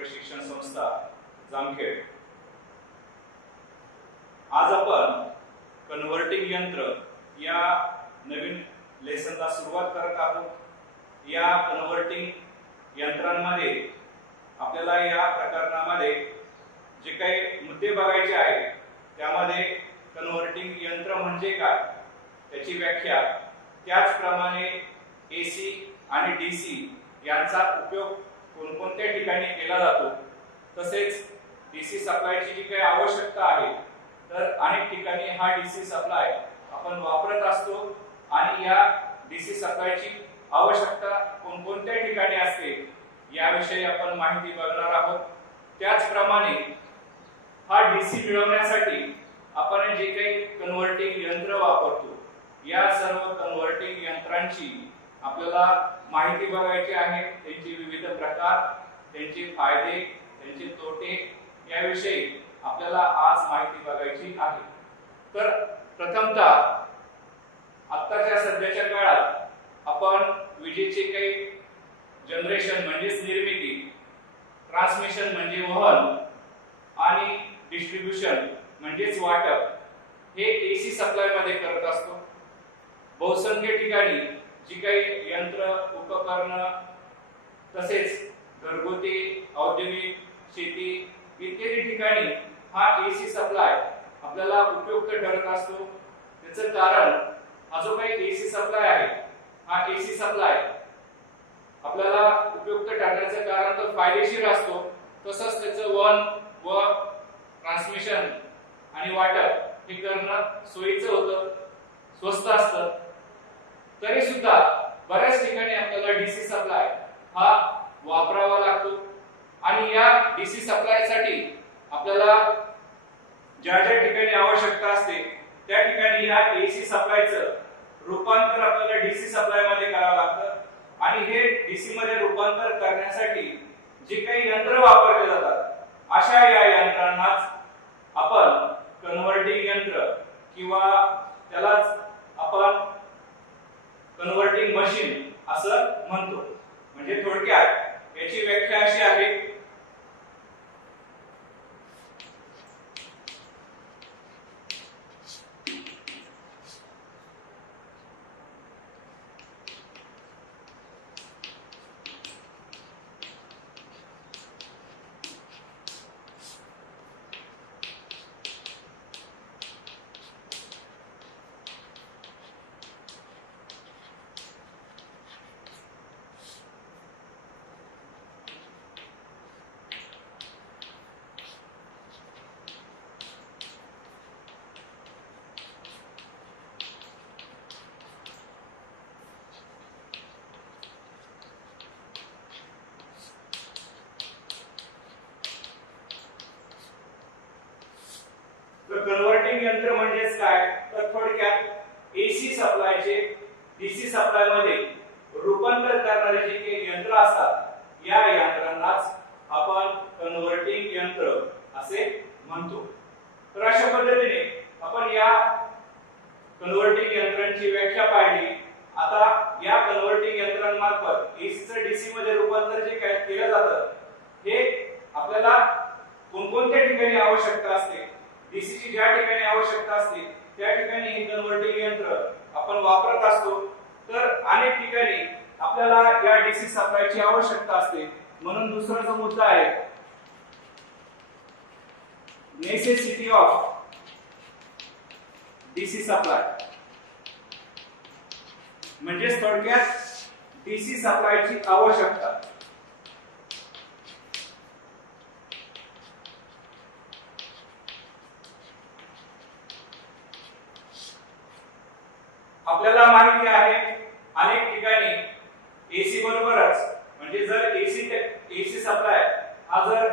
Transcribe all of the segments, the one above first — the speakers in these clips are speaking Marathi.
प्रशिक्षण संस्था जामखेड। आज आपण कन्व्हर्टिंग यंत्र या नवीन लेसनला सुरुवात करत आहोत। या कन्व्हर्टिंग यंत्रांमध्ये आपल्याला या प्रकरणामध्ये जे काही मुद्दे बघायचे आहेत त्यामध्ये कन्व्हर्टिंग यंत्र म्हणजे काय, त्याची व्याख्या, त्याचप्रमाणे एसी आणि डीसी यांचा उपयोग कोणकोणत्या ठिकाणी केला जातो, तसेच डीसी सप्लायची जी काही आवश्यकता आहे तर अनेक ठिकाणी हा डीसी सप्लाय आपण वापरत असतो आणि या डीसी सप्लायची आवश्यकता कोणकोणत्या ठिकाणी असते याविषयी आपण माहिती बघणार आहोत। त्याचप्रमाणे हा डीसी मिळवण्यासाठी आपण जे काही कन्व्हर्टिंग यंत्र वापरतो या सर्व कन्व्हर्टिंग यंत्रांची आपल्याला माहिती बघायची आहे, त्यांचे विविध प्रकार, त्यांचे फायदे, त्यांचे तोटे याविषयी आपल्याला आज माहिती बघायची आहे। तर प्रथमतः आत्ताच्या सध्याच्या काळात आपण विजेचे काही जनरेशन म्हणजेच निर्मिती, ट्रान्समिशन म्हणजे वहन आणि डिस्ट्रीब्युशन म्हणजेच वाटप हे एसी सप्लाय मध्ये करत असतो। बहुसंख्य ठिकाणी जी काही यंत्र उपकरण तसेच घरगुती, औद्योगिक, शेती इत्यादी ठिकाणी हा एसी सप्लाय आपल्याला उपयुक्त ठरत असतो। त्याचं कारण हा जो काही एसी सप्लाय आहे हा एसी सप्लाय आपल्याला उपयुक्त ठरण्याचं कारण तर फायदेशीर असतो, तसंच त्याचं वहन व ट्रान्समिशन आणि वाटप हे करणं सोयीचं होतं, स्वस्त असतं। तरी सुद्धा बऱ्याच ठिकाणी आपल्याला डीसी सप्लाय हा वापरावा लागतो आणि या डीसी सप्लाय साठी आपल्याला ज्या ज्या ठिकाणी आवश्यकता असते त्या ठिकाणी या एसी सप्लायचं रूपांतर आपल्याला डीसी सप्लाय मध्ये करावं लागतं आणि हे डीसी मध्ये रूपांतर करण्यासाठी जे काही यंत्र वापरले जातात अशा या यंत्रांनाच आपण कन्व्हर्टिंग यंत्र किंवा त्यालाच आपण कन्व्हर्टिंग मशीन असं म्हणतो। म्हणजे थोडक्यात याची व्याख्या अशी आहे, कन्व्हर्टिंग यंत्र म्हणजेच काय, तर थोडक्यात एसी सप्लायचे डीसी सप्लाय मध्ये रूपांतर करणारे जे काही यंत्र असतात या यंत्रांनाच आपण कन्व्हर्टिंग यंत्र असे म्हणतो। तर अशा पद्धतीने आपण या कन्व्हर्टिंग यंत्रांची व्याख्या पाहिली। आता या कन्व्हर्टिंग यंत्रांमार्फत एसी चे डीसी मध्ये रूपांतर जे काय केलं जातं हे आपल्याला कोणकोणत्या ठिकाणी आवश्यकता असते, डीसी ची ज्या ठिकाणी आवश्यकता असते त्या ठिकाणी हे कन्व्हर्टिंग यंत्र आपण वापरत असतो। तर अनेक ठिकाणी आपल्याला या डीसी सप्लायची आवश्यकता असते, म्हणून दुसरा जो मुद्दा आहे नेसेसिटी ऑफ डीसी सप्लाय, म्हणजे थोडक्यात डीसी सप्लायची आवश्यकता। आपल्याला माहिती आहे अनेक ठिकाणी एसी बरोबरच म्हणजे जर एसी सप्लाय हा जर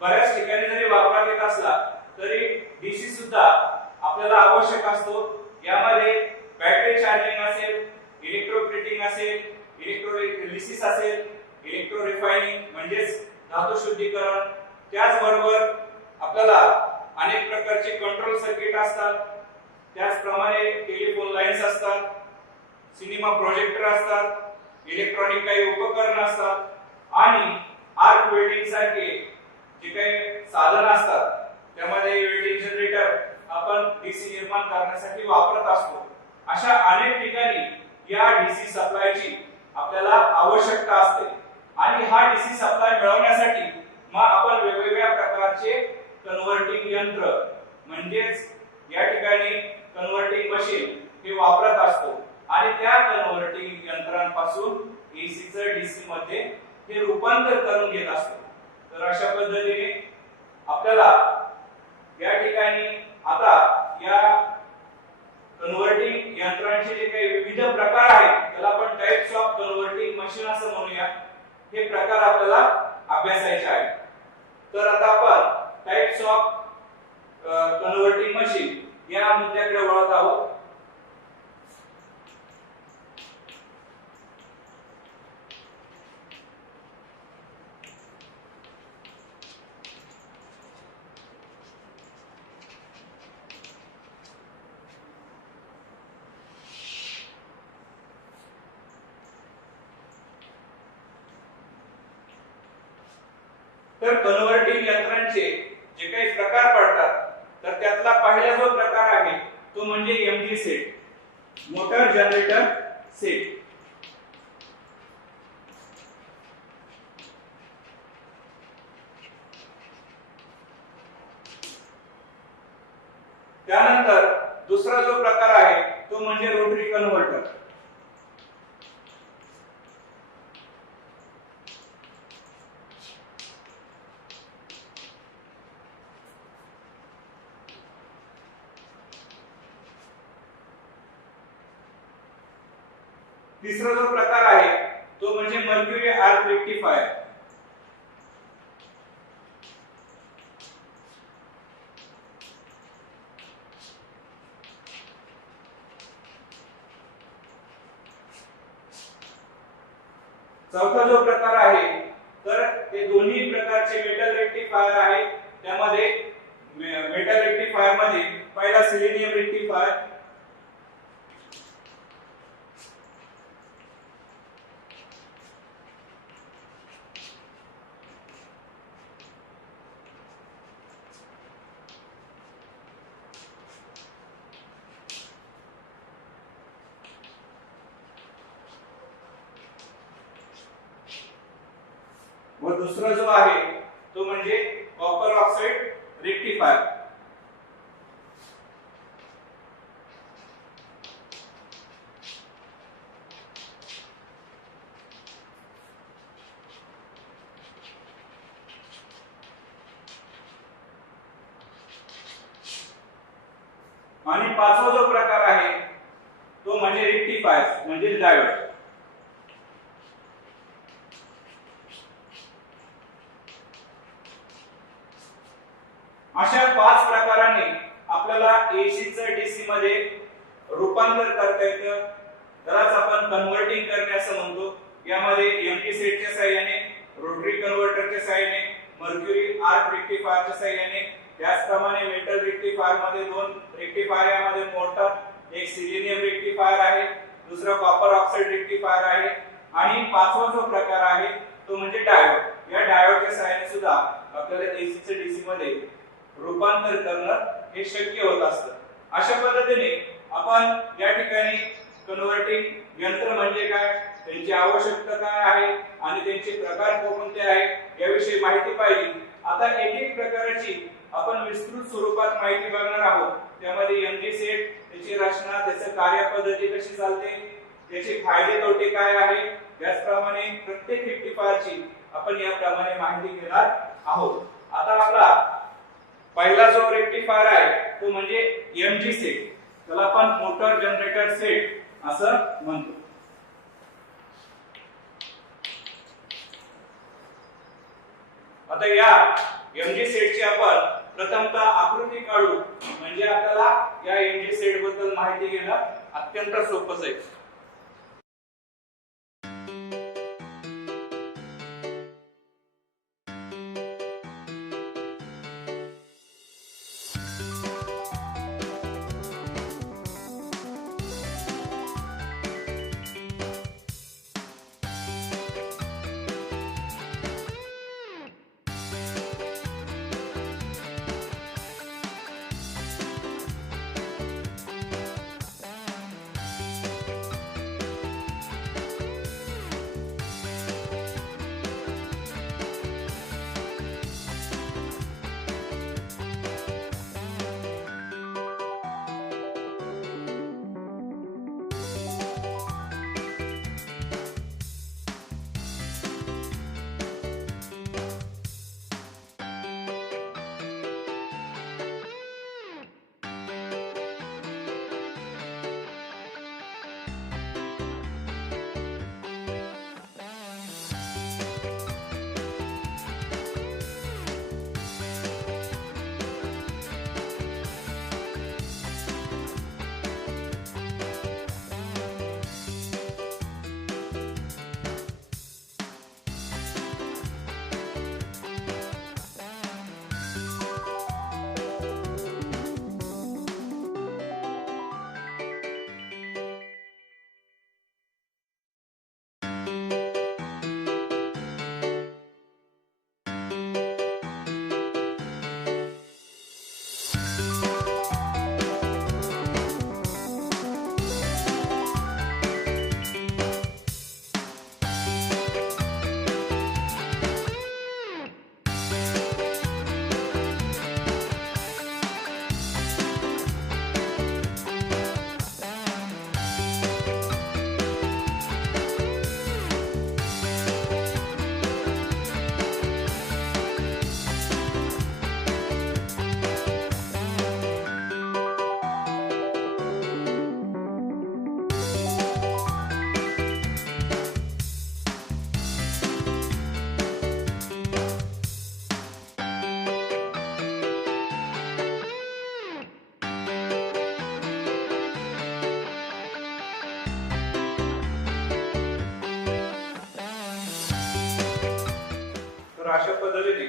बऱ्याच ठिकाणी जरी वापरात येत असला तरी डीसी सुद्धा आपल्याला आवश्यक असतो। यामध्ये बॅटरी चार्जिंग असेल, इलेक्ट्रोप्लेटिंग असेल, इलेक्ट्रोलिसिस असेल, इलेक्ट्रो रिफायनिंग म्हणजेच धातू शुद्धीकरण, त्याचबरोबर आपल्याला अनेक प्रकारचे कंट्रोल सर्किट असतात, त्याचप्रमाणे टेलिफोन लाईन्स असतात, सिनेमा प्रोजेक्टर असतात, इलेक्ट्रॉनिक काही उपकरण असतात आणि आर्क वेल्डिंग सारखे या डीसी सप्लायची आपल्याला आवश्यकता असते आणि हा डीसी सप्लाय मिळवण्यासाठी मग आपण वेगवेगळ्या प्रकारचे कन्व्हर्टिंग यंत्र म्हणजेच या ठिकाणी कन्व्हर्टिंग मशीन हे वापरत असतो आणि त्या कन्व्हर्टिंग यंत्रांपासून एसी चं डीसी मध्ये हे रूपांतर करून घेत असतो. तर अशा पद्धतीने आपल्याला या ठिकाणी आता या कन्व्हर्टिंग यंत्रांचे जे काही विविध प्रकार आहेत त्याला आपण टाइप्स ऑफ कन्व्हर्टिंग मशीन असं म्हणूया. हे प्रकार आपल्याला अभ्यासायचे आहेत. तर आता आपण टाइप्स ऑफ कन्व्हर्टिंग मशीन या मुद्द्याकडे वळत आहोत. तर कन्व्हर्टिंग यंत्रांचे जे काही प्रकार पडतात तर त्यातला पहिला जो प्रकार आहे तो म्हणजे MG set, motor generator set. त्यानंतर दुसरा जो प्रकार आहे तो म्हणजे रोटरी कन्व्हर्टर. तिसरा जो प्रकार आहे तो म्हणजे मर्क्युरी आर्क रेक्टिफायर. चौथा जो प्रकार आहे तर ते दोन्ही प्रकारचे मेटल रेक्टिफायर आहे. त्यामध्ये मेटल रेक्टिफायर मध्ये पहिला सिलिनियम रेक्टिफायर, व दुसरा जो आहे तो म्हणजे कॉपर ऑक्साइड रेक्टिफायर. आणि पाचवा जो प्रकार आहे तो म्हणजे रेक्टिफायर म्हणजे डायोड. अशा पाच प्रकारांनी आपल्याला एसी चं डीसी मध्ये रूपांतर करता येतं. त्यालाच आपण कन्व्हर्टिंग करणे असं म्हणतो. यामध्ये एमजी सेटच्या सहाय्याने, रोटरी कन्व्हर्टरच्या सहाय्याने, मर्क्युरी आर्क रेक्टिफायरच्या सहाय्याने, त्याचप्रमाणे मेटल रेक्टिफायर मध्ये दोन रेक्टिफायर यामध्ये मोटर, एक सिलिनियम रेक्टिफायर आहे, दुसरा कॉपर ऑक्साइड रेक्टिफायर आहे आणि पाचवा जो प्रकार आहे तो म्हणजे डायोड. या डायोडच्या सहाय्याने सुद्धा आपल्याला एसी चं डीसी मध्ये रूपांतर करणं हे शक्य होत असतं. अशा पद्धतीने आपण या ठिकाणी कन्व्हर्टिंग यंत्र म्हणजे काय, त्यांची आवश्यकता काय आहे आणि त्यांचे प्रकार कोणते आहेत याविषयी माहिती पाहिली. आता एक एक प्रकाराची आपण विस्तृत स्वरूपात माहिती बघणार आहोत. त्यामध्ये एमजी सेट, त्याची रचना, त्याची कार्यपद्धती कशी चालते, त्याचे फायदे तोटे काय आहे, त्याचप्रमाणे प्रत्येक रेक्टिफायरची आपण याप्रमाणे माहिती घेणार आहोत. आता आपला पहिला जो रेक्टिफायर आहे तो म्हणजे एमजी सेट, त्याला आपण मोटर जनरेटर सेट असं म्हणतो. आता या एमजी सेटची आपण प्रथमतः आकृती काढू म्हणजे आपल्याला या एमजी सेट बद्दल माहिती घेणं अत्यंत सोपं आहे. अशा पद्धतीने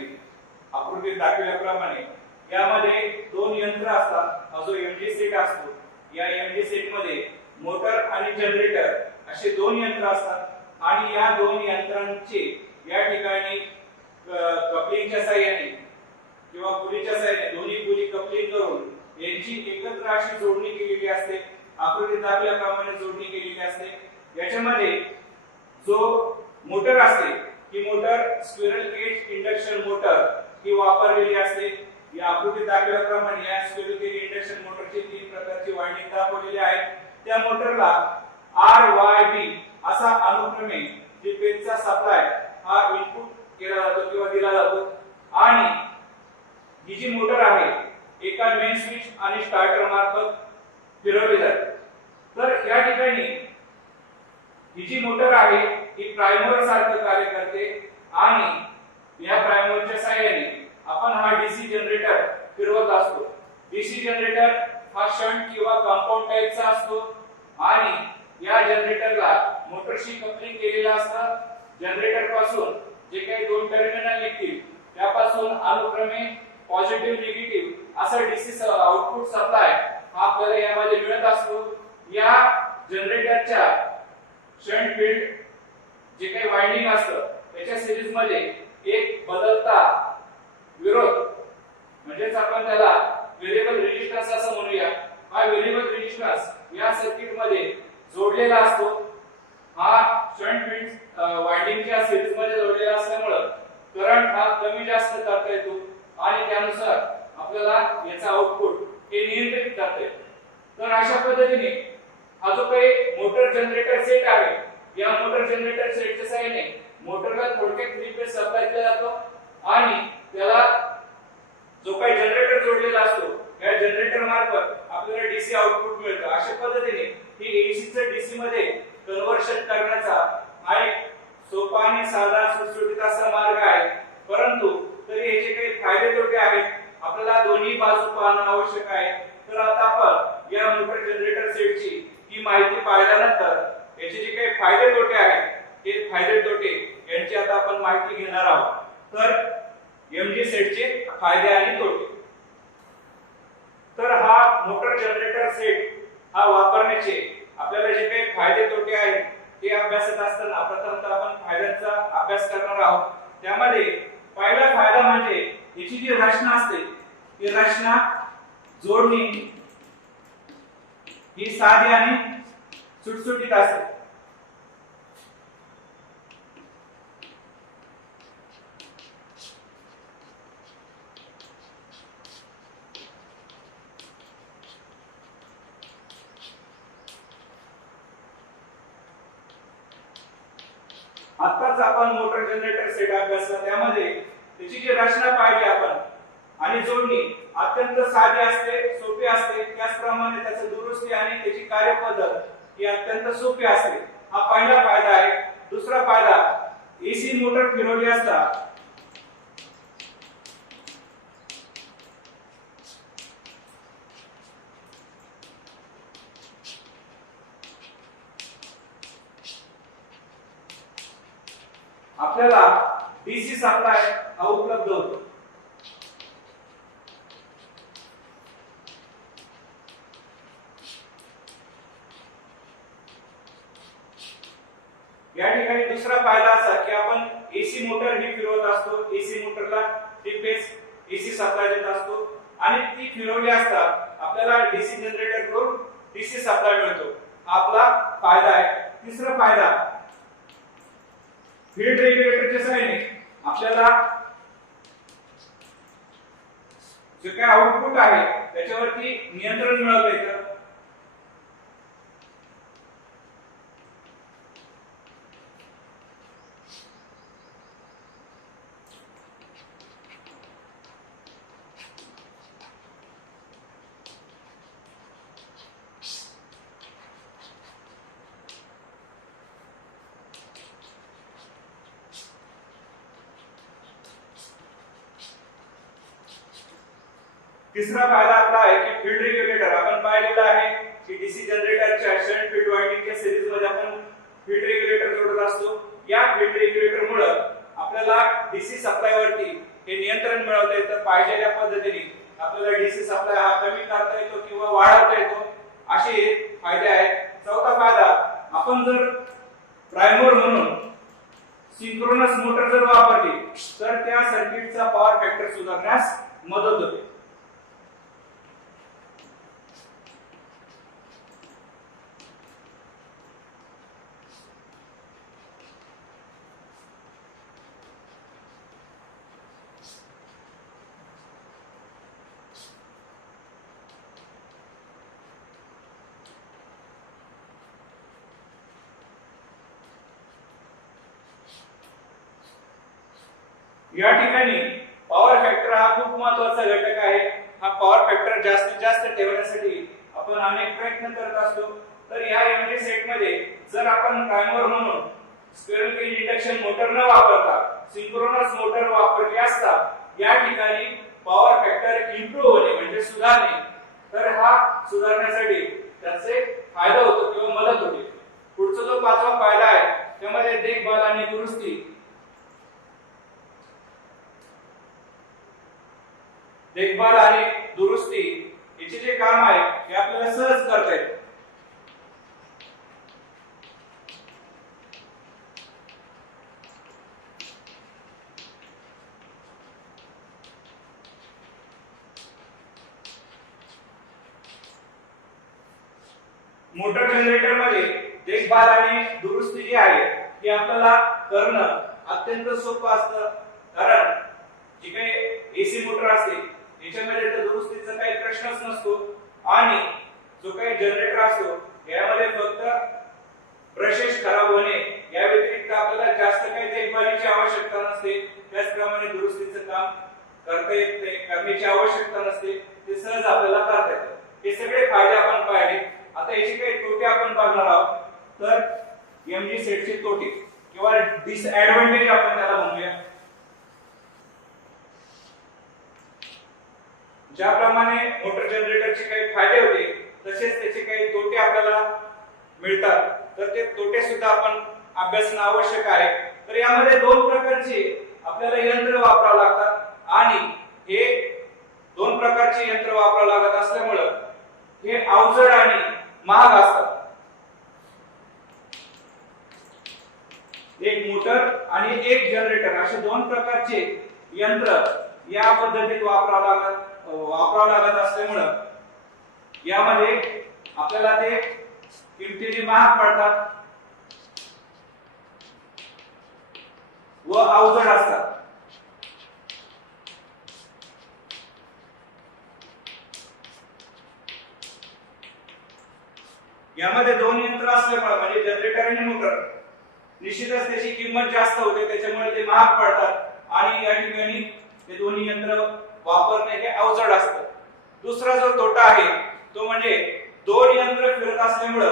आकृतीत दाखवल्याप्रमाणे यामध्ये दोन यंत्र असतात. हा जो एमजी सेट असतो, या एमजी सेट मध्ये मोटर आणि जनरेटर असे दोन यंत्र असतात आणि या दोन यंत्रांचे या ठिकाणी कपलिंगच्या साहाय्याने किंवा पुलीच्या साहाय्याने दोन्ही पुली कपलिंग करून यांची एकत्र अशी जोडणी केलेली असते. आकृतीत दाखवल्याप्रमाणे जोडणी केलेली असते. याच्यामध्ये जो मोटर असते ही motor squirrel cage induction motor ही वापरलेली असते. या आकृतीत दाखवल्याप्रमाणे या स्क्विरल केज इंडक्शन मोटरचे तीन प्रकारची वायंडिंग दाखवलेली आहेत. त्या मोटरला RYB असा अनुक्रमे थ्री फेजचा सप्लाय हा इनपुट केला जातो किंवा दिला जातो आणि ही जी मोटर आहे एका मेन स्विच आणि स्टार्टर मार्फत फिरवली जाते. तर या ठिकाणी ही जी मोटर आहे ही प्राइमर सारखं कार्य करते आणि या प्राइमरच्या सहाय्याने आपण हा डीसी जनरेटर फिरवत असतो. डीसी जनरेटर हा शंट किंवा कंपाऊंड टाइपचा असतो आणि या जनरेटरला मोटरशी कपलिंग केलेलं असतं. जनरेटर पासून जे काही दोन टर्मिनल निघतील त्यापासून अनुक्रमे पॉझिटिव्ह निगेटिव्ह असा डीसी आउटपुट सप्लाय हा आपल्याला यामध्ये मिळत असतो. या जनरेटरच्या शंट फील्ड जे काही वाइंडिंग असतं त्याच्या सिरीज मध्ये एक बदलता विरोध म्हणजेच आपण त्याला व्हेरिएबल रेझिस्टन्स असं म्हणूया. हा व्हेरिएबल रेझिस्टन्स या सर्किट मध्ये जोडलेला असतो. हा शंट फील्ड वाइंडिंगच्या सिरीज मध्ये जोडलेला असल्यामुळे करंट हा कमी जास्त करता येतो आणि त्यानुसार आपल्याला याचा आउटपुट हे नियंत्रित करता येतो. तर अशा पद्धतीने हा जो काही मोटर जनरेटर सेट आहे या मोटर जनरेटर सेटच्या सहाय्याने मोटरला थोडक्यात थ्री फेज सप्लाय केला जातो आणि त्याला जो काही जनरेटर जोडलेला असतो या जनरेटर मार्फत आपल्याला डीसी आउटपुट मिळतं. अशा पद्धतीने ही एसी चं डीसी मध्ये कन्व्हर्शन करण्याचा हा एक सोपा आणि साधा सुटसुटीत असा मार्ग आहे. परंतु तरी याचे काही फायदे तोटे आहेत. आपल्याला दोन्ही बाजू पाहणं आवश्यक आहे. तर आता आपण या मोटर जनरेटर सेटची ही माहिती पाहिल्यानंतर याचे जे काही फायदे तोटे आहेत ते फायदे तोटे यांची आता आपण माहिती घेणार आहोत. तर एमजी सेटचे फायदे आणि तोटे. तर हा मोटर जनरेटर सेट हा वापरण्याचे आपल्याला जे काही फायदे तोटे आहेत ते अभ्यासत असताना प्रथमतः आपण फायद्यांचा अभ्यास करणार आहोत. त्यामध्ये पहिला फायदा म्हणजे याची जी रचना असते ती रचना जोडणी ही साधी आणि सुटसुटीत असते. आताच आपण मोटर जनरेटर सेट अभ्यासला त्यामध्ये त्याची जी रचना पाहिली आपण आणि जोडणी अत्यंत साधी असते, सोपी असते. त्याचप्रमाणे त्याची दुरुस्ती आणि त्याची कार्यपद्धत ही अत्यंत सोपी असते. हा पहिला फायदा आहे. दुसरा फायदा एसी मोटर फिरवली असता आपल्याला डीसी सप्लाय हा उपलब्ध होतो. या ठिकाणी दुसरा फायदा असा की आपण एसी मोटर ही फिरवत असतो. एसी मोटरला थ्री फेज एसी सप्लाय देत असतो आणि ती फिरवली असता आपल्याला डीसी जनरेटर कडून डीसी सप्लाय मिळतो. हा आपला फायदा आहे. तिसरा फायदा फील्ड रेग्युलेटरच्या सहाय्याने आपल्याला जे काही आउटपुट आहे त्याच्यावरती नियंत्रण मिळवता येतं. तिसरा फायदा आपला आहे की फील्ड रेग्युलेटर आपण पाहिलेला आहे की डीसी जनरेटरच्या शंट फील्ड वाइंडिंगच्या सिरीज मध्ये आपण फील्ड रेग्युलेटर जोडत असतो. या फील्ड रेग्युलेटर मुळे आपल्याला डीसी सप्लाय वरती हे नियंत्रण मिळवता येतं. पाहिजे त्या पद्धतीने आपल्याला डीसी सप्लाय हा कमी करता येतो किंवा वाढवता येतो, असे फायदे आहेत. चौथा फायदा, आपण जर प्रायमर म्हणून सिंक्रोनस मोटर जर वापरली तर त्या सर्किटचा पॉवर फॅक्टर सुधारण्यास मदत होते. या ठिकाणी पॉवर फॅक्टर हा खूप महत्त्वाचा घटक आहे. हा पॉवर फॅक्टर जास्तीत जास्त ठेवण्यासाठी आपण अनेक प्रयत्न करत असतो. तर या एमजी सेट मध्ये जर आपण प्रायमर म्हणून स्क्वेअर केज इंडक्शन मोटर न वापरता सिंक्रोनस मोटर वापरली असता या ठिकाणी पॉवर फॅक्टर इम्प्रूव्ह होणे म्हणजे सुधारणे, तर हा सुधारण्यासाठी त्याचे फायदा होतो किंवा मदत होते. पुढचा जो पाचवा फायदा आहे त्यामध्ये देखभाल आणि दुरुस्ती. देखभाल आणि दुरुस्ती याचे जे काम आहे हे आपल्याला सहज करता येते. मोटर जनरेटर मध्ये देखभाल आणि दुरुस्ती जी आहे ती आपल्याला करणं अत्यंत सोपं असतं. कारण जी काही एसी मोटर असते याच्यामध्ये तर दुरुस्तीचा काही प्रश्नच नसतो आणि जो काही जनरेटर असतो यामध्ये फक्त ब्रशेस खराब होणे या व्यतिरिक्त आपल्याला जास्त काही देखभालीची आवश्यकता नसते. त्याचप्रमाणे दुरुस्तीचं काम करता येते, करण्याची आवश्यकता नसते, ते सहज आपल्याला करता येतं. हे सगळे फायदे आपण पाहिले. आता याचे काही तोटे आपण बघणार आहोत. तर एमजी सेटचे तोटे किंवा डिसएडव्हांटेज आपण त्याला म्हणूया. ज्याप्रमाणे मोटर जनरेटरचे काही फायदे होते तसेच त्याचे काही तोटे आपल्याला मिळतात, तर ते तोटे सुद्धा आपण अभ्यासणं आवश्यक आहे. तर यामध्ये दोन प्रकारचे आपल्याला यंत्र वापरावं लागतात आणि हे दोन प्रकारचे यंत्र वापरावं लागत असल्यामुळे हे अवजड आणि महाग असतात. एक मोटर आणि एक जनरेटर असे दोन प्रकारचे यंत्र या पद्धतीत वापरावं लागत असल्यामुळे यामध्ये आपल्याला ते किमतीने महाग पडतात व अवजड असतात. यामध्ये दोन यंत्र असल्यामुळे म्हणजे जनरेटर आणि मोटर निश्चितच त्याची किंमत जास्त होते, त्याच्यामुळे ते महाग पडतात आणि या ठिकाणी हे दोन्ही यंत्र वापरणे हे अवजड असतं. दुसरा जो तोटा आहे तो म्हणजे दोन यंत्र फिरत असल्यामुळे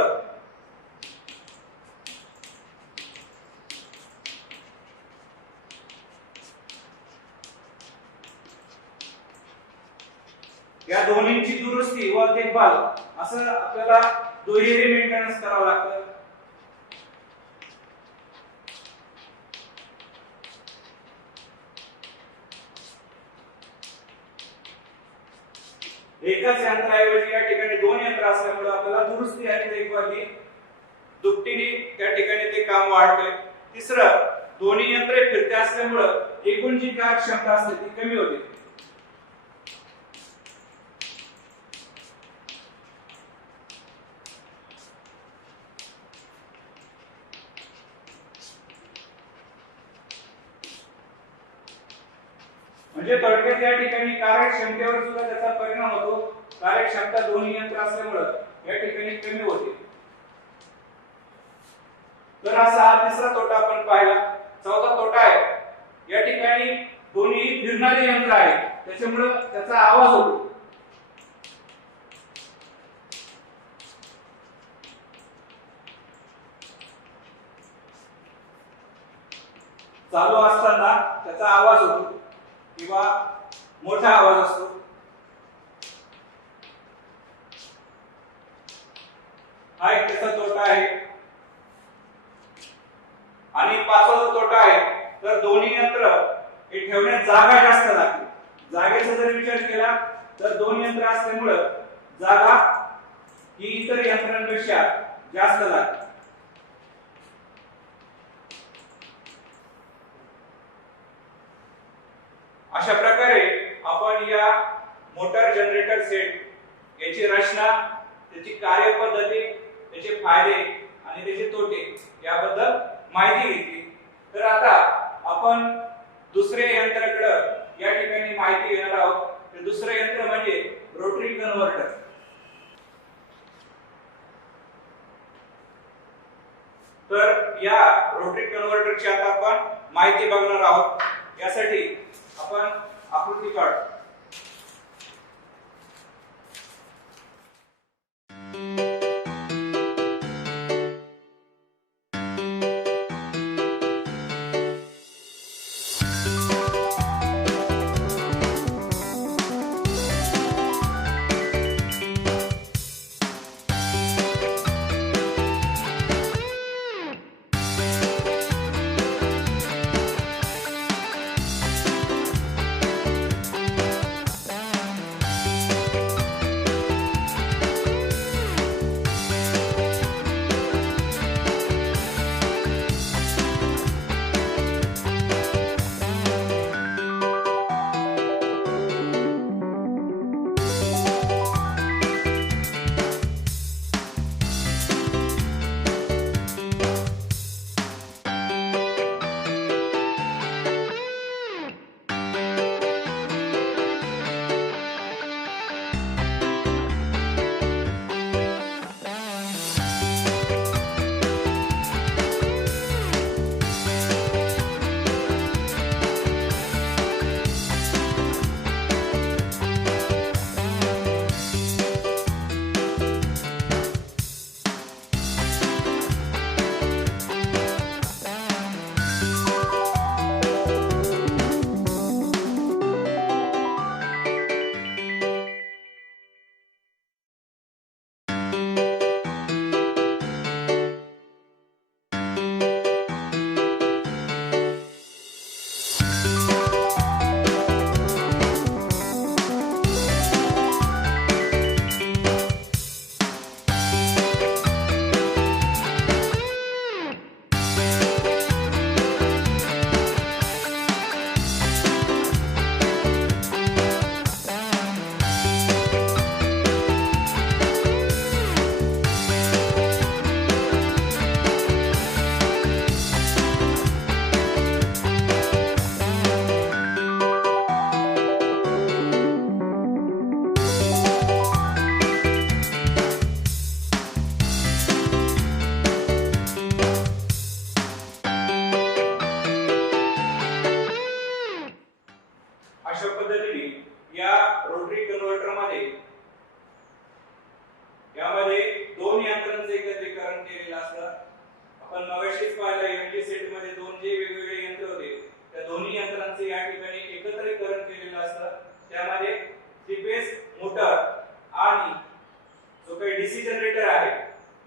या दोन्हींची दुरुस्ती व देखभाल असं आपल्याला दुहेरी मेंटेनन्स करावं लागतं. एकाच यंत्राऐवजी या ठिकाणी दोन यंत्र असल्यामुळे आपल्याला दुरुस्ती आणि देखभाल ही दुपटीने त्या ठिकाणी ते काम वाढते. तिसरं, दोन्ही यंत्रे फिरते असल्यामुळे एकूण जी कार्यक्षमता असते ती कमी होते. म्हणजे थोडक्यात या ठिकाणी कार्यक्षमतेवर सुद्धा त्याचा परिणाम होतो. कार्यक्षमता दोन्ही यंत्र असल्यामुळे या ठिकाणी कमी होते. तर असा हा तिसरा तोटा आपण पाहिला. चौथा तोटा आहे या ठिकाणी दोन्ही फिरणारे यंत्र आहे त्याच्यामुळे त्याचा आवाज होतो. चालू असताना त्याचा आवाज होतो किंवा मोठा आवाज असतो. हा एक त्याचा तोटा आहे. आणि पाचवा जो तोटा आहे तर दोन्ही यंत्र हे ठेवण्यात जागा जास्त लागते. जागेचा जर विचार केला तर दोन यंत्र असल्यामुळे जागा ही इतर यंत्रांपेक्षा जास्त लागते. अशा प्रकारे आपण या मोटर जनरेटर सेट याची रचना, त्याची कार्यपद्धती, त्याचे फायदे आणि त्याचे तोटे याबद्दल माहिती घेतली. तर आता आपण दुसरे यंत्राकडे या ठिकाणी माहिती घेणार आहोत. ते दुसरे यंत्र म्हणजे रोटरी कन्व्हर्टर. तर या रोटरी कन्व्हर्टरची आता आपण माहिती बघणार आहोत. यासाठी आपण आकृती काढू. अशा पद्धतीने या रोटरी कन्व्हर्टर मध्ये यामध्ये दोन यंत्रांचे एकत्रीकरण केलेलं असतं. आपण मगाशीच पाहिलं एमटी सेट मध्ये दोन जे वेगवेगळे यंत्र होते त्या दोन्ही यंत्रांचे या ठिकाणी एकत्रीकरण केलेलं असतं. त्यामध्ये सीपीएस मोटर आणि जो काही डीसी जनरेटर आहे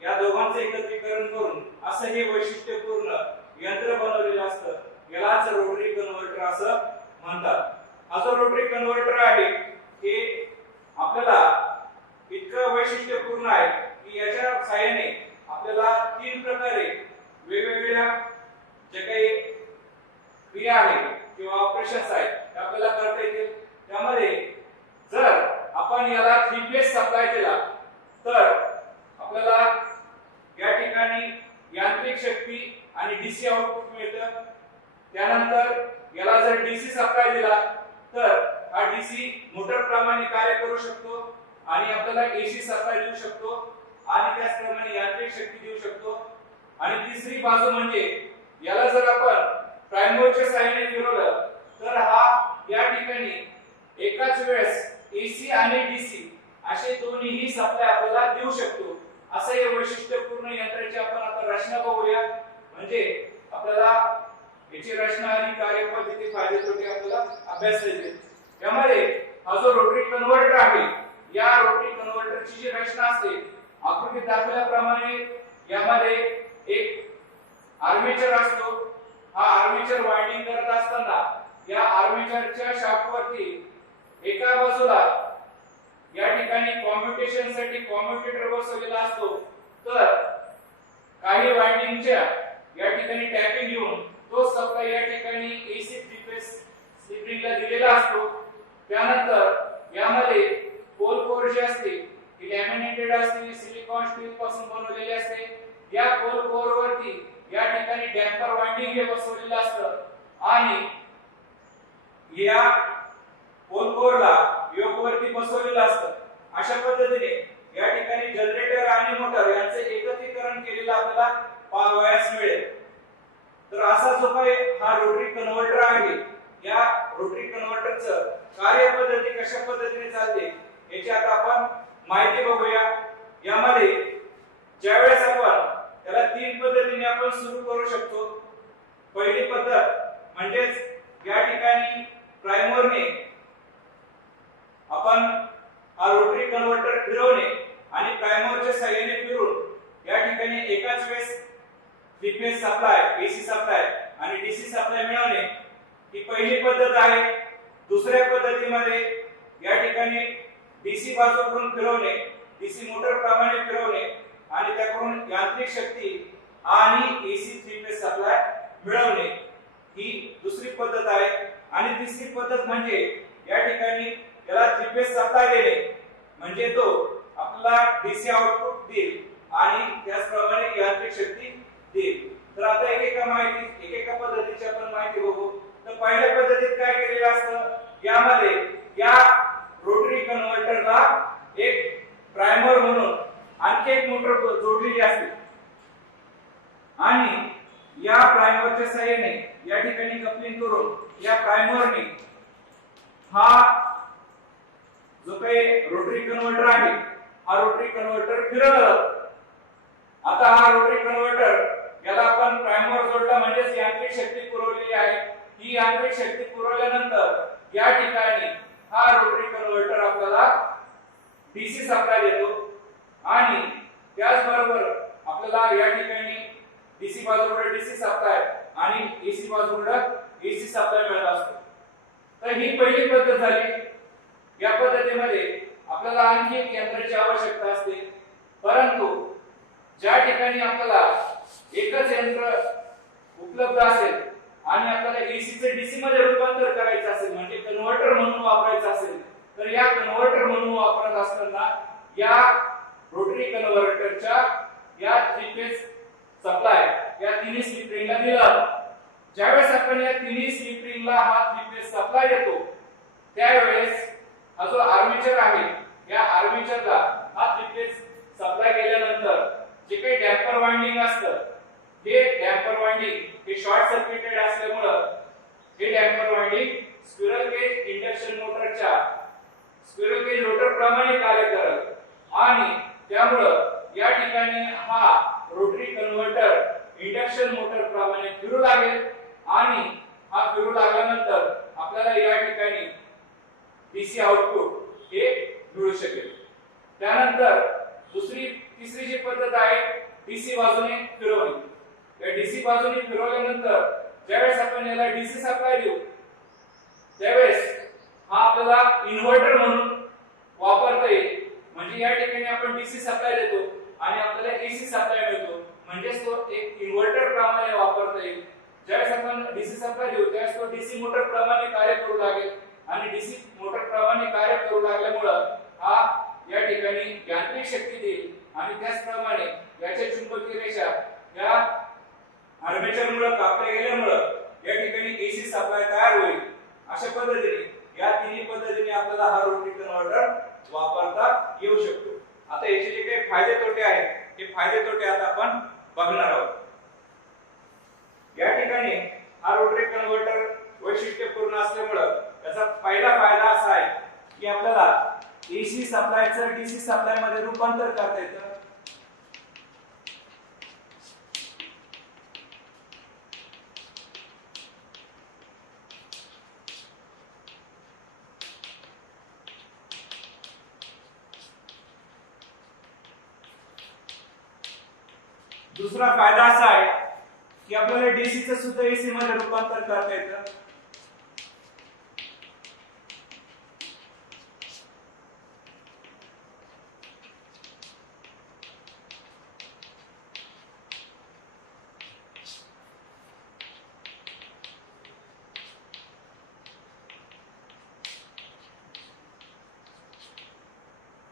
या दोघांचे एकत्रीकरण करून असं हे वैशिष्ट्यपूर्ण यंत्र बनवलेलं असतं. यालाच रोटरी कन्व्हर्टर असं म्हणतात. हा जो रोटरी कन्व्हर्टर आहे हे आपल्याला इतकं वैशिष्ट्यपूर्ण आहे की याच्या सहाय्याने आपल्याला तीन प्रकारे वेगवेगळ्या जे काही क्रिया आहेत किंवा ऑपरेशन्स आहेत ते आपल्याला करता येतील. त्यामध्ये जर आपण याला 3 फेज सप्लाय दिला तर आपल्याला या ठिकाणी यांत्रिक शक्ती आणि डीसी आउटपुट मिळतं. त्यानंतर याला जर डीसी सप्लाय दिला तर हा डीसी मोटर प्रमाणे कार्य करू शकतो आणि आपल्याला एसी सप्लाय देऊ शकतो आणि त्याचप्रमाणे यांत्रिक शक्ती देऊ शकतो. आणि तिसरी बाजू म्हणजे याला जर आपण प्राइमरच्या सहाय्याने फिरवलं तर हा या ठिकाणी एकाच वेळेस एसी आणि डीसी असे दोन्हीही सप्लाय आपल्याला देऊ शकतो. असं हे वैशिष्ट्यपूर्ण यंत्राची आपण आता रचना बघूया. म्हणजे आपल्याला याची रचना आणि कार्यपद्धती फायदे तोटे आपल्याला अभ्यासता येतील. यामध्ये हा जो रोटरी कन्व्हर्टर आहे या रोटरी कन्व्हर्टरची जी रचना असते आकृतीत दाखवल्याप्रमाणे यामध्ये एक आर्मेचर असतो. हा आर्मेचर वाइंडिंग करत असताना या आर्मेचरच्या शाफ्टवरती एका बाजूला या ठिकाणी कॉम्युटेशन साठी कॉम्युटेटर बसवलेला असतो, तर काही वाइंडिंगच्या या ठिकाणी टॅपिंग घेऊन तो सप्लाय या ठिकाणी एसी थ्री फेज स्लिप रिंगला दिलेला असतो। त्यानंतर यामध्ये पोल कोर जी असते ही लॅमिनेटेड असते, सिलिकॉन स्टील पासून बनवलेली असते। या पोल कोर वरती या ठिकाणी डॅम्पर वाइंडिंग हे बसवलेलं असतं आणि या पोल कोरला योक वरती बसवलेलं असतं। अशा पद्धतीने या ठिकाणी जनरेटर आणि मोटर यांचे एकत्रीकरण केलेलं आपल्याला पाहावयास मिळेल। तर असा जो काही हा रोटरी कन्व्हर्टर आहे, या रोटरी कन्व्हर्टरचं कार्यपद्धती कशा पद्धतीने चालते याची आता आपण माहिती बघूया। यामध्ये ज्यावेळेस आपण त्याला तीन पद्धतीने आपण सुरू करू शकतो। पहिली पद्धत म्हणजेच या ठिकाणी प्राइमरने आपण हा रोटरी कन्व्हर्टर फिरवणे आणि प्राइमरच्या सहाय्याने फिरून या ठिकाणी एकाच वेळेस three phase supply, AC supply आणि डीसी सप्लाय मिळवणे ही पहिली पद्धत आहे। दुसऱ्या पद्धतीमध्ये या ठिकाणी डीसी बाजूकडून फिरवणे, डीसी मोटर प्रमाणे फिरवणे आणि त्याकडून यांत्रिक शक्ती आणि एसी थ्री फेज सप्लाय मिळवणे ही दुसरी पद्धत आहे। आणि तिसरी पद्धत म्हणजे या ठिकाणी याला थ्री फेज सप्लाय देणे, म्हणजे तो आपल्याला डीसी आउटपुट देईल आणि त्याचप्रमाणे यांत्रिक शक्ती देईल। तर आता एकेका पद्धतीची आपण माहिती बघू। तर पहिल्या पद्धतीत काय केलेलं असतं, यामध्ये या रोटरी कन्व्हर्टरला एक प्राइमर म्हणून आणखी एक मोटर जोडलेली असते आणि या प्राइमरच्या सहाय्याने या ठिकाणी कपलिंग करून या प्राइमरने हा जो काही रोटरी कन्व्हर्टर आहे हा रोटरी कन्व्हर्टर फिरवला जातो। आता हा रोटरी कन्व्हर्टर याला आपण प्राइमर जोडला म्हणजेच यांत्रिक शक्ती पुरवलेली आहे। ही यांत्रिक शक्ती पुरवल्यानंतर या ठिकाणी हा रोटरी कन्व्हर्टर आपल्याला डीसी सप्लाय देतो आणि त्याचबरोबर आपल्याला या ठिकाणी डीसी बाजूकडे डीसी सप्लाय आणि एसी बाजूकडे एसी सप्लाय मिळत असतो। तर ही पहिली पद्धत झाली। या पद्धतीमध्ये आपल्याला आणखी एक यंत्राची आवश्यकता असते, परंतु ज्या ठिकाणी आपल्याला एकच यंत्र उपलब्ध असेल आणि आपल्याला एसी चे डीसी मध्ये रूपांतर करायचं असेल म्हणजे कन्व्हर्टर म्हणून वापरायचं असेल, तर या कन्व्हर्टर म्हणून वापरत असताना या रोटरी कन्व्हर्टरच्या या थ्री फेज सप्लाय या तिन्ही स्लिप रिंगला दिला। ज्यावेळेस आपण या तिन्ही स्लिप रिंगला हा थ्री फेज सप्लाय देतो त्यावेळेस हा जो आर्मेचर आहे या आर्मेचरला हा थ्री फेज सप्लाय केल्यानंतर जे काही डॅम्पर वाइंडिंग असतं हे डॅम्पर वाइंडिंग हे शॉर्ट सर्किटेड असल्यामुळे हे damper winding squirrel cage induction मोटरच्या स्क्विरल केज रोटर प्रमाणे कार्य करत आणि त्यामुळे या ठिकाणी हा रोटरी कन्व्हर्टर इंडक्शन मोटर प्रमाणे फिरू लागेल आणि हा फिरू लागल्यानंतर आपल्याला या ठिकाणी डीसी आउटपुट हे मिळू शकेल। त्यानंतर तिसरी जी पद्धत आहे डीसी बाजूने फिरवणे। या डीसी बाजूने फिरवल्यानंतर ज्यावेळेस आपण याला डीसी सप्लाय देऊ त्यावेळेस हा आपल्याला इन्व्हर्टर म्हणून वापरता येईल, म्हणजे या ठिकाणी आपण डीसी सप्लाय देतो आणि आपल्याला एसी सप्लाय मिळतो, म्हणजेच तो एक इन्व्हर्टर प्रमाणे वापरता येईल। ज्यावेळेस आपण डीसी सप्लाय देऊ त्यावेळेस तो डीसी मोटर प्रमाणे कार्य करू लागेल आणि डीसी मोटर प्रमाणे कार्य करू लागल्यामुळे हा या ठिकाणी यांत्रिक शक्ती देईल आणि त्याचप्रमाणे याच्या चुंबकीय रेषा या आर्मेचरमुळे कापल्या गेल्यामुळे या ठिकाणी एसी सप्लाय तयार होईल। अशा पद्धतीने या तिन्ही पद्धतीने आपल्याला हा रोटरी कन्व्हर्टर वापरता येऊ शकतो। आता याचे जे काही फायदे तोटे आहेत ते फायदे तोटे आता आपण बघणार आहोत। या ठिकाणी हा रोटरी कन्व्हर्टर वैशिष्ट्यपूर्ण असल्यामुळे त्याचा पहिला फायदा असा आहे की आपल्याला एसी सप्लायचं डीसी सप्लाय मध्ये रूपांतर करता येतं। दुसरा फायदा असा आहे की आपल्याला डीसी चं सुद्धा एसी मध्ये रूपांतर करता येतं।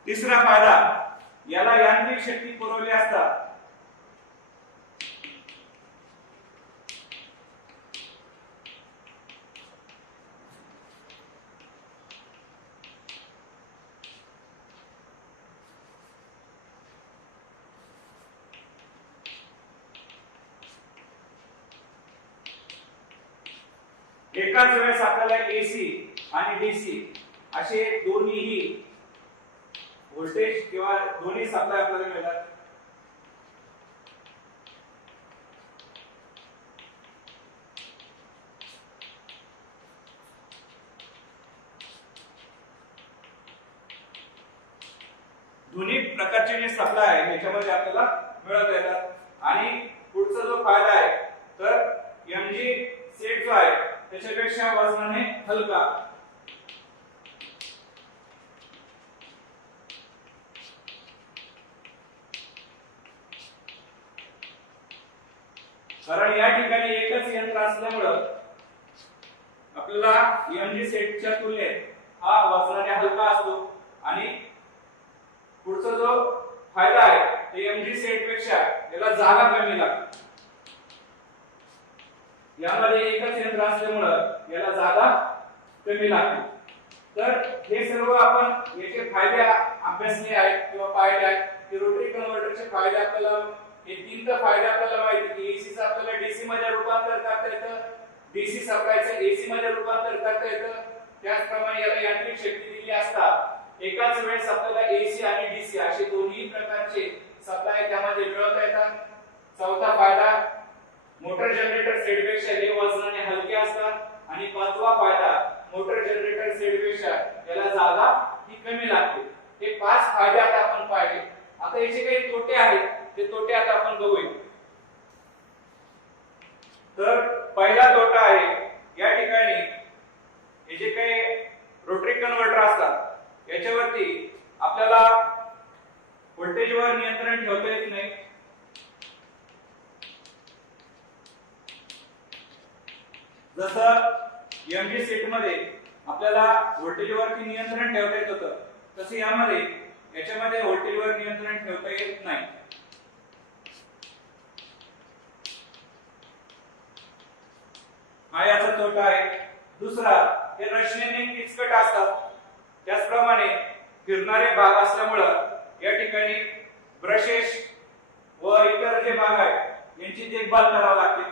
तिसरा फायदा, याला यांत्रिक शक्ती पुरवली असता एकाच वेळेस आपल्याला एसी आणि डीसी असे दोन्हीही व्होल्टेज किंवा दोन्ही सप्लाय आपल्याला मिळतात. दोन्ही प्रकारचे जे सप्लाय आहे त्याच्यामध्ये आपल्याला मिळत येतात. आणि पुढचा जो फायदा आहे तर एमजी सेट जो आहे त्याच्यापेक्षा वजनाने हलका. कारण या ठिकाणी एकच यंत्र असल्यामुळं आपल्याला एमजी सेटच्या तुलनेत हा वजनाने हलका असतो. आणि पुढचा जो फायदा आहे ते एमजी सेट पेक्षा याला जागा कमी लागते. यामध्ये एकच यंत्र असल्यामुळं याला जागा कमी लागते. तर हे सर्व आपण याचे फायदे अभ्यासले आहेत किंवा पाहिले आहेत की रोटरी कन्व्हर्टरचे फायदे आपल्याला हे तीन तर फायदे आपल्याला माहिती की एसी चा आपल्याला डीसी मध्ये रूपांतर करता येतं, डीसी सप्लायचं एसी मध्ये रूपांतर करता येतं. त्याचप्रमाणे याला यांत्रिक शक्ती दिली असता एकाच वेळेस आपल्याला एसी आणि डीसी असे दोन्ही प्रकारचे सप्लाय त्यामध्ये मिळवता येतात. चौथा फायदा, मोटर जनरेटर सेटपेक्षा हे वजनाने हलके असतात. आणि पाचवा फायदा, मोटर जनरेटर सेटपेक्षा याला जागा ही कमी लागते. हे पाच फायदे आता आपण पाहिले. आता याचे काही तोटे आहेत ते तोटे आता आपण बघूया. तर पहिला तोटा आहे या ठिकाणी हे जे काही रोटरी कन्व्हर्टर असतात याच्यावरती आपल्याला व्होल्टेजवर नियंत्रण ठेवता येत नाही. जसं एमजी सेट मध्ये आपल्याला व्होल्टेजवरती नियंत्रण ठेवता येत होतं तसे याच्यामध्ये व्होल्टेजवर नियंत्रण ठेवता येत नाही. हा याचा तोटा आहे. दुसरा, हे रचनेने किचकट असतात. त्याचप्रमाणे फिरणारे भाग असल्यामुळे या ठिकाणी ब्रशेस व इतर जे भाग आहेत यांची देखभाल करावी लागते.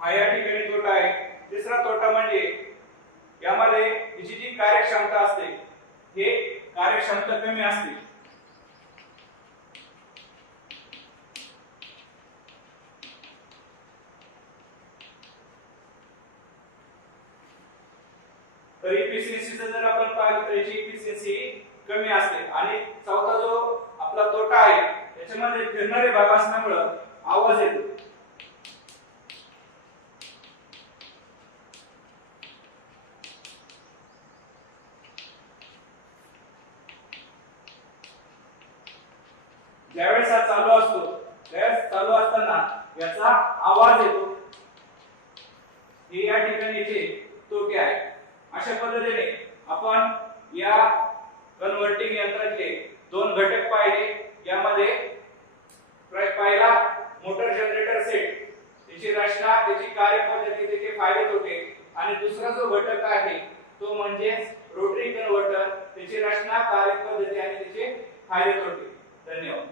हा या ठिकाणी तोटा आहे. तिसरा तोटा म्हणजे यामध्ये याची जी कार्यक्षमता असते हे कार्यक्षमता कमी असते. तर इफिशियन्सीचं जर आपण पाहिलं तर याची इफिशियन्सी कमी असते. आणि चौथा जो आपला तोटा आहे त्याच्यामध्ये फिरणारे भाग असल्यामुळे आवाज येतो. ज्यावेळेस हा चालू असतो त्यावेळेस चालू असताना याचा आवाज येतो. हे या ठिकाणीचे तोटे आहेत. अशा पद्धतीने आपण या कन्व्हर्टिंग यंत्राचे दोन घटक पाहिले. यामध्ये पहिला मोटर जनरेटर सेट, त्याची रचना, त्याची कार्यपद्धती, त्याचे फायदे तोटे. आणि दुसरा जो घटक आहे तो म्हणजे रोटरी कन्व्हर्टर, त्याची रचना, कार्यपद्धती आणि त्याचे फायदे तोटे. धन्यवाद.